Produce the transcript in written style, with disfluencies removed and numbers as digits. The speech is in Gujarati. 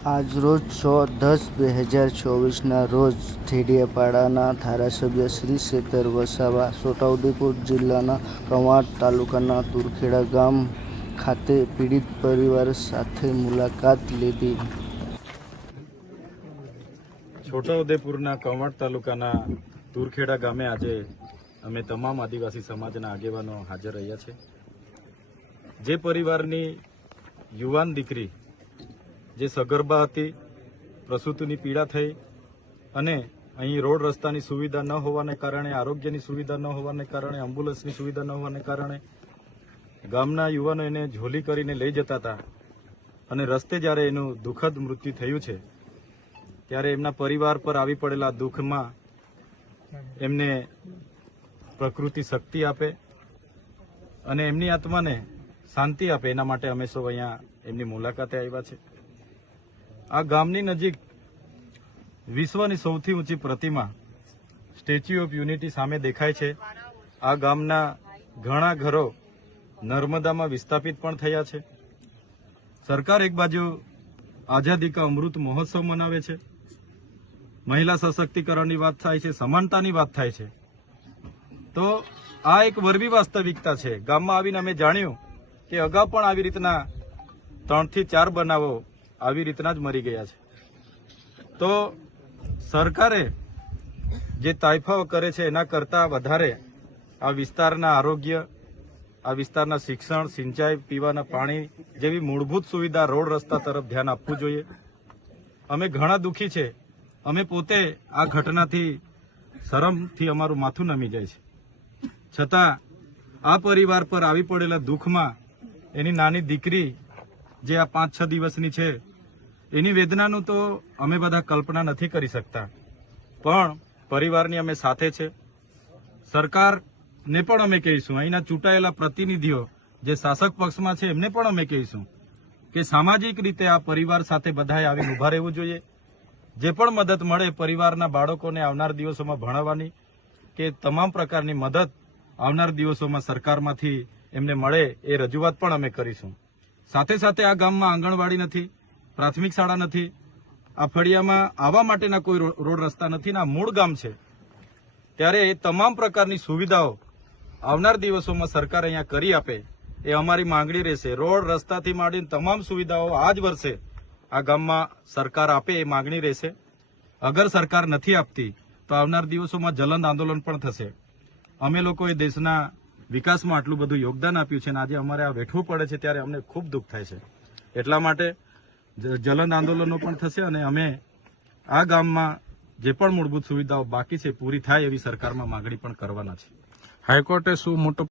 આજરોજ 6/10/2024 રોજ થેડિયાપાડાના ધારાસભ્ય શ્રી શેતર વસાવા છોટાઉદેપુર જિલ્લાના કવાંટ તાલુકાના તુરખેડા ગામ ખાતે પીડિત પરિવાર સાથે મુલાકાત લીધી. છોટાઉદેપુરના કવાંટ તાલુકાના તુરખેડા ગામે આજે અમે તમામ આદિવાસી સમાજના આગેવાનો હાજર રહ્યા છે. જે પરિવારની યુવાન દીકરી જે સગર્ભા હતી, પ્રસૂતિની પીડા થઈ અને અહીં રોડ રસ્તાની સુવિધા ન હોવાને કારણે, આરોગ્યની સુવિધા ન હોવાને કારણે, એમ્બ્યુલન્સની સુવિધા ન હોવાને કારણે ગામના યુવાનો એને ઝોલી કરીને લઈ જતા હતા અને રસ્તે જ્યારે એનું દુઃખદ મૃત્યુ થયું છે ત્યારે એમના પરિવાર પર આવી પડેલા દુઃખમાં એમને પ્રકૃતિ શક્તિ આપે અને એમની આત્માને શાંતિ આપે, એના માટે અમે સૌ અહીંયા એમની મુલાકાતે આવ્યા છે. આ ગામની નજીક વિશ્વની સૌથી ઊંચી પ્રતિમા સ્ટેચ્યુ ઓફ યુનિટી સામે દેખાય છે. આ ગામના ઘણા ઘરો નર્મદામાં વિસ્થાપિત પણ થયા છે. સરકાર એક બાજુ આઝાદી કા અમૃત મહોત્સવ મનાવે છે, મહિલા સશક્તિકરણની વાત થાય છે, સમાનતાની વાત થાય છે, તો આ એક વરવી વાસ્તવિકતા છે. ગામમાં આવીને અમે જાણ્યું કે અગાઉ પણ આવી રીતના 3 થી 4 બનાવો આવી રીતના જ મરી ગયા છે. તો સરકારે જે તાઇફાઓ કરે છે એના કરતાં વધારે આ વિસ્તારના આરોગ્ય, આ વિસ્તારના શિક્ષણ, સિંચાઈ, પીવાના પાણી જેવી મૂળભૂત સુવિધા, રોડ રસ્તા તરફ ધ્યાન આપવું જોઈએ. અમે ઘણા દુઃખી છે. અમે પોતે આ ઘટનાથી શરમથી અમારું માથું નમી જાય છે. છતાં આ પરિવાર પર આવી પડેલા દુઃખમાં એની નાની દીકરી જે આ 5-6 દિવસની છે એની વેદનાનું તો અમે બધા કલ્પના નથી કરી શકતા, પણ પરિવારની અમે સાથે છે. સરકારને પણ અમે કહીશું, અહીંના ચૂંટાયેલા પ્રતિનિધિઓ જે શાસક પક્ષમાં છે એમને પણ અમે કહીશું કે સામાજિક રીતે આ પરિવાર સાથે બધાએ આવીને ઉભા રહેવું જોઈએ. જે પણ મદદ મળે પરિવારના બાળકોને આવનાર દિવસોમાં ભણાવવાની કે તમામ પ્રકારની મદદ આવનાર દિવસોમાં સરકારમાંથી એમને મળે એ રજૂઆત પણ અમે કરીશું. સાથે સાથે આ ગામમાં આંગણવાડી નથી, પ્રાથમિક શાળા નથી, આ ફળિયામાં આવવા માટેના કોઈ રોડ રસ્તા નથી, આ મૂળ ગામ છે. ત્યારે એ તમામ પ્રકારની સુવિધાઓ આવનાર દિવસોમાં સરકાર અહીંયા કરી આપે એ અમારી માંગણી રહેશે. રોડ રસ્તાથી માંડીને તમામ સુવિધાઓ આ જ વર્ષે આ ગામમાં સરકાર આપે એ માંગણી રહેશે. અગર સરકાર નથી આપતી તો આવનાર દિવસોમાં જલંદ આંદોલન પણ થશે. અમે લોકોએ દેશના વિકાસમાં આટલું બધું યોગદાન આપ્યું છે અને આજે અમારે આ વેઠવું પડે છે ત્યારે અમને ખૂબ દુઃખ થાય છે. એટલા માટે જલંદ આંદોલનો પણ થશે અને અમે આ ગામમાં જે પણ મૂળભૂત સુવિધાઓ બાકી છે પૂરી થાય એવી સરકારમાં માંગણી પણ કરવાના છે. હાઈકોર્ટે શું મોટો